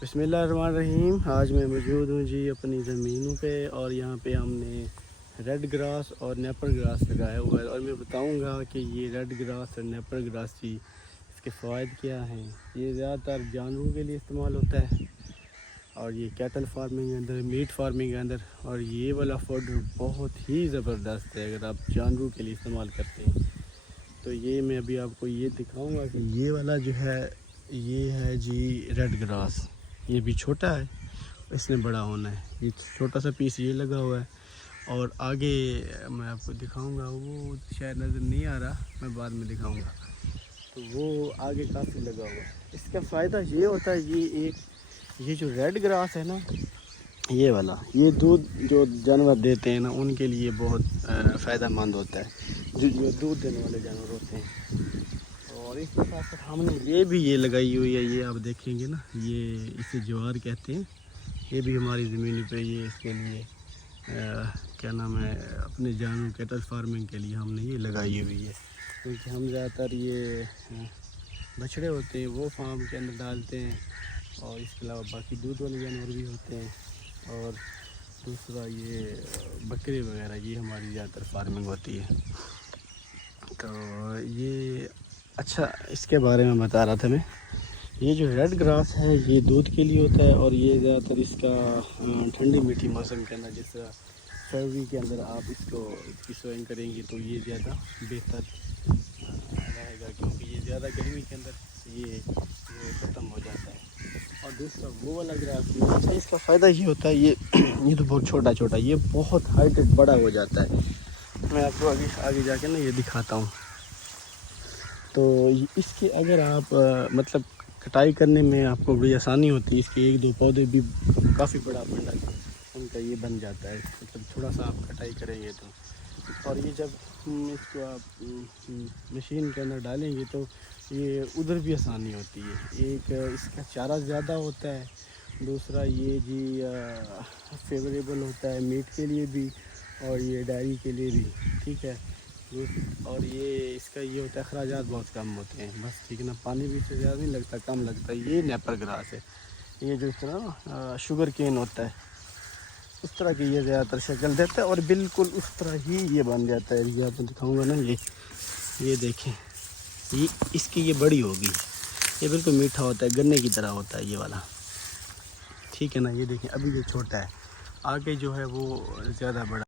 بسم اللہ الرحمن الرحیم۔ آج میں موجود ہوں جی اپنی زمینوں پہ، اور یہاں پہ ہم نے ریڈ گراس اور نیپر گراس لگایا ہوا ہے، اور میں بتاؤں گا کہ یہ ریڈ گراس اور نیپر گراس جی اس کے فوائد کیا ہیں۔ یہ زیادہ تر جانوروں کے لیے استعمال ہوتا ہے، اور یہ کیٹل فارمنگ کے اندر، میٹ فارمنگ کے اندر، اور یہ والا فوڈ بہت ہی زبردست ہے اگر آپ جانوروں کے لیے استعمال کرتے ہیں تو۔ یہ میں ابھی آپ کو یہ دکھاؤں گا کہ یہ والا جو ہے یہ ہے جی ریڈ گراس۔ یہ بھی چھوٹا ہے، اس نے بڑا ہونا ہے۔ یہ چھوٹا سا پیس یہ لگا ہوا ہے، اور آگے میں آپ کو دکھاؤں گا، وہ شاید نظر نہیں آ رہا، میں بعد میں دکھاؤں گا۔ تو وہ آگے کافی لگا ہوا ہے۔ اس کا فائدہ یہ ہوتا ہے، یہ جو ریڈ گراس ہے نا، یہ والا، یہ دودھ جو جانور دیتے ہیں نا ان کے لیے بہت فائدہ مند ہوتا ہے، جو دودھ دینے والے جانور ہوتے ہیں۔ اور اس کے ساتھ ساتھ ہم نے یہ لگائی ہوئی ہے، یہ آپ دیکھیں گے نا، یہ اسے جوار کہتے ہیں۔ یہ بھی ہماری زمین پہ، یہ اس کے لیے کیا نام ہے، اپنے جانور کیٹل فارمنگ کے لیے ہم نے یہ لگائی ہوئی ہے، کیونکہ ہم زیادہ تر یہ بچھڑے ہوتے ہیں وہ فارم کے اندر ڈالتے ہیں، اور اس کے علاوہ باقی دودھ والے جانور بھی ہوتے ہیں، اور دوسرا یہ بکرے وغیرہ، یہ ہماری زیادہ تر فارمنگ ہوتی ہے۔ تو یہ اچھا، اس کے بارے میں بتا رہا تھا میں، یہ جو ریڈ گراس ہے یہ دودھ کے لیے ہوتا ہے، اور یہ زیادہ تر اس کا ٹھنڈی میٹھی موسم کے اندر، جس طرح فروری کے اندر آپ اس کی سوئنگ کریں گے تو یہ زیادہ بہتر رہے گا، کیونکہ یہ زیادہ گرمی کے اندر یہ ختم ہو جاتا ہے۔ اور دوسرا وہ والا گراس، اس کا فائدہ یہ ہوتا ہے، یہ تو بہت چھوٹا چھوٹا، یہ بہت ہائٹ بڑا ہو جاتا ہے۔ میں آپ کو آگے جا کے نا یہ دکھاتا ہوں۔ تو اس کے اگر آپ مطلب کٹائی کرنے میں آپ کو بڑی آسانی ہوتی ہے، اس کے ایک دو پودے بھی کافی بڑا بنڈل ان کا یہ بن جاتا ہے، مطلب تھوڑا سا آپ کٹائی کریں گے تو۔ اور یہ جب اس کو آپ مشین کے اندر ڈالیں گے تو یہ ادھر بھی آسانی ہوتی ہے۔ ایک اس کا چارہ زیادہ ہوتا ہے، دوسرا یہ جی فیوریبل ہوتا ہے میٹ کے لیے بھی، اور یہ ڈائری کے لیے بھی، ٹھیک ہے۔ اور یہ اس کا یہ ہوتا ہے، اخراجات بہت کم ہوتے ہیں، بس ٹھیک ہے نا، پانی بھی اس سے زیادہ نہیں لگتا، کم لگتا ہے۔ یہ نیپر گراس ہے، یہ جو اس طرح شوگر کین ہوتا ہے اس طرح کی یہ زیادہ تر شکل دیتا ہے، اور بالکل اس طرح ہی یہ بن جاتا ہے۔ یہ آپ کو دکھاؤں گا نا، یہ دیکھیں، یہ اس کی یہ بڑی ہوگی، یہ بالکل میٹھا ہوتا ہے، گنے کی طرح ہوتا ہے یہ والا، ٹھیک ہے نا۔ یہ دیکھیں ابھی یہ چھوٹا ہے، آگے جو ہے وہ زیادہ بڑا